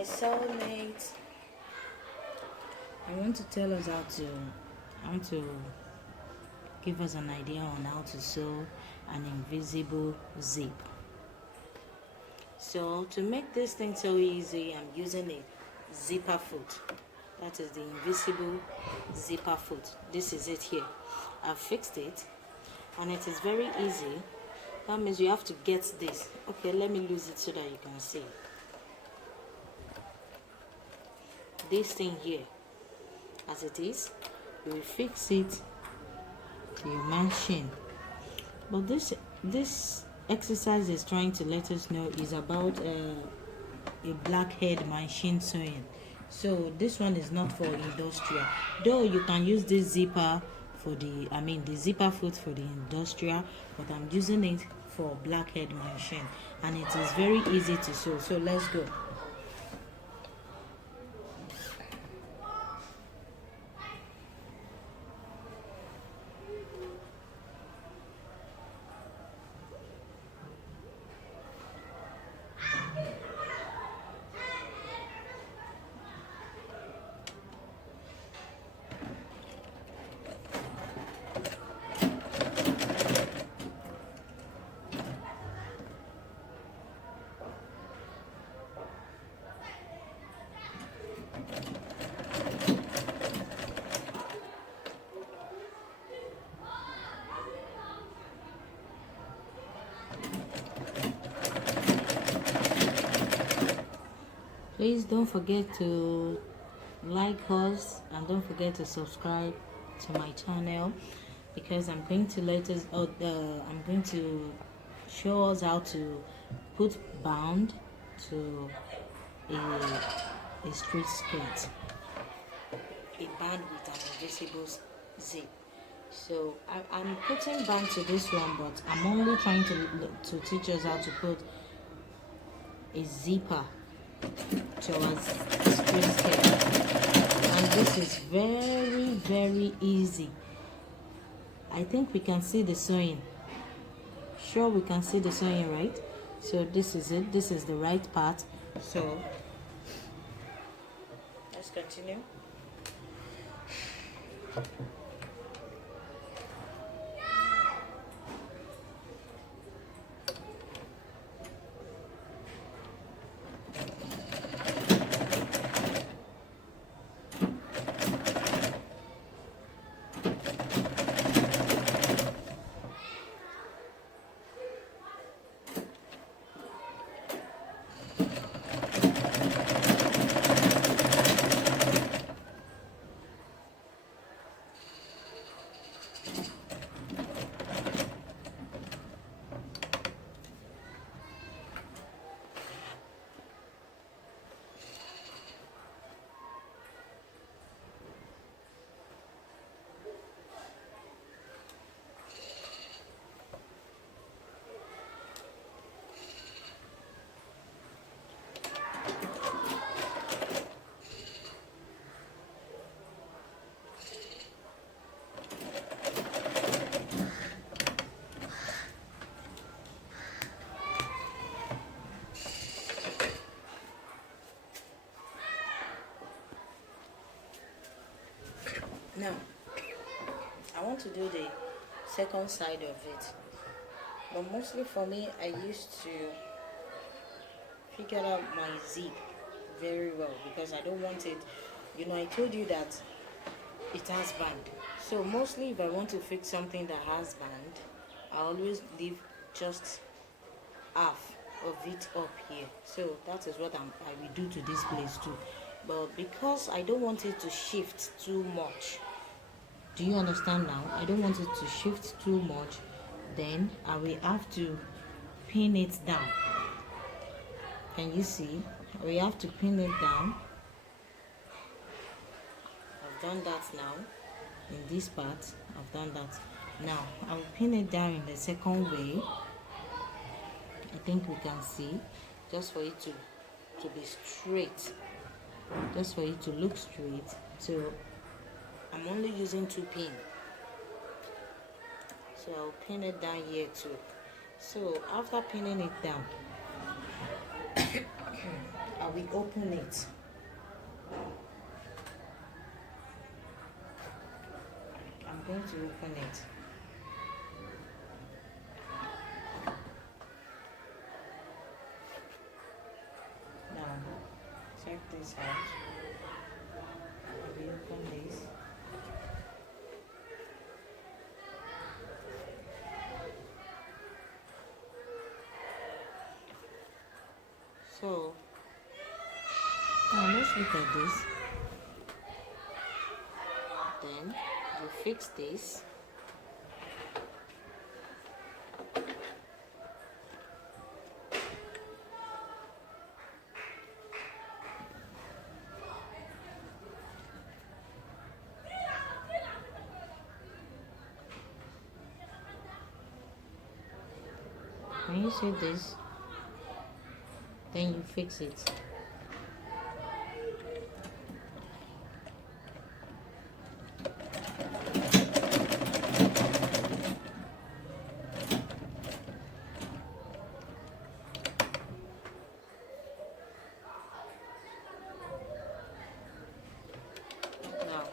my soulmate. I want to tell us how to give us an idea on how to sew an invisible zip. So to make this thing so easy, I'm using a zipper foot. That is the invisible zipper foot. This is it here. I've fixed it and it is very easy. That means you have to get this. Okay, let me lose it so that you can see. This thing here, as it is, you will fix it to your machine. But this exercise is trying to let us know is about a blackhead machine sewing. So this one is not for industrial, though you can use this zipper for the zipper foot for the industrial, but I'm using it for blackhead machine, and it is very easy to sew. So let's go. Please don't forget to like us and don't forget to subscribe to my channel, because I'm going to I'm going to show us how to put band to a straight skirt, a band with an invisible zip. So I'm putting band to this one, but I'm only trying to teach us how to put a zipper to our straight skirt, and this is very easy. I think we can see the sewing. Sure, we can see the sewing, right? So this is it. This is the right part. So let's continue. Now, I want to do the second side of it, but mostly for me, I used to figure out my zip very well, because I don't want it, I told you that it has band. So mostly if I want to fix something that has band, I always leave just half of it up here. So that is what I will do to this place too. But because I don't want it to shift too much, do you understand now? I don't want it to shift too much, then I will have to pin it down. Can you see? We have to pin it down. I've done that now. In this part, I've done that. Now I will pin it down in the second way. I think we can see, just for it to be straight, just for it to look straight. So I'm only using 2 pins. So I'll pin it down here too. So after pinning it down, I'll Now we open it. I'm going to open it. Now check this out. We open this. So now let's look at this. Then you fix this. When you see this, then you fix it. Now,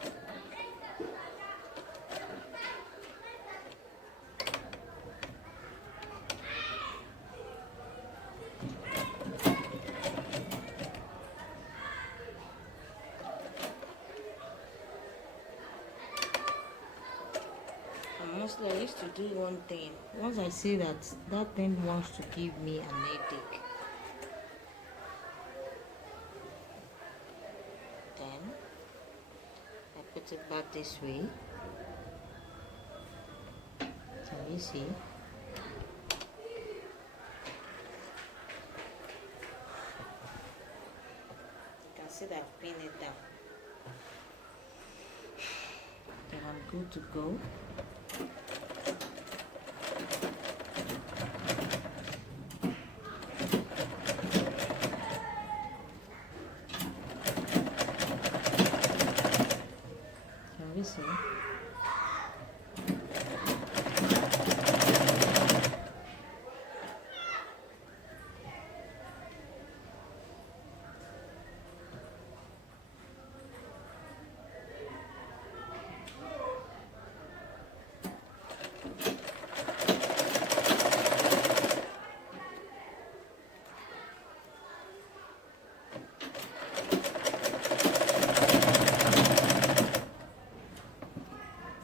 honestly, I used to do one thing. Once I see that that thing wants to give me an headache, then I put it back this way. Can you see? You can see that I've pinned it down. Then I'm good to go. Can you see?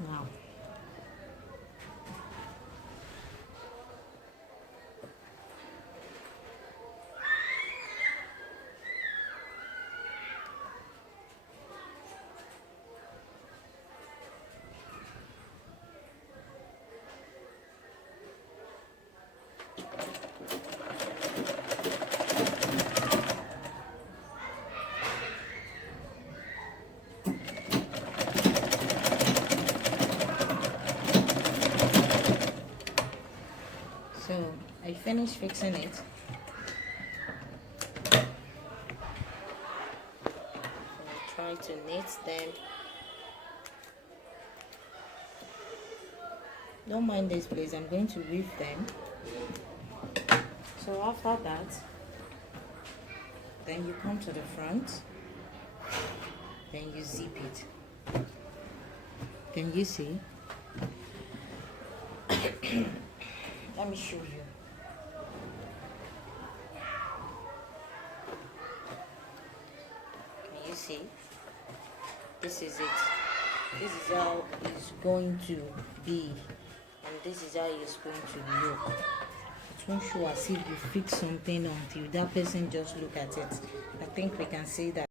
Now, so I finished fixing it. I try to knit them. Don't mind this, please. I'm going to weave them. So after that, then you come to the front, then you zip it. Can you see? Let me show you. Can you see? This is it. This is how it's going to be, and this is how it's going to look. It won't show as if you fix something until that person just look at it. I think we can see that.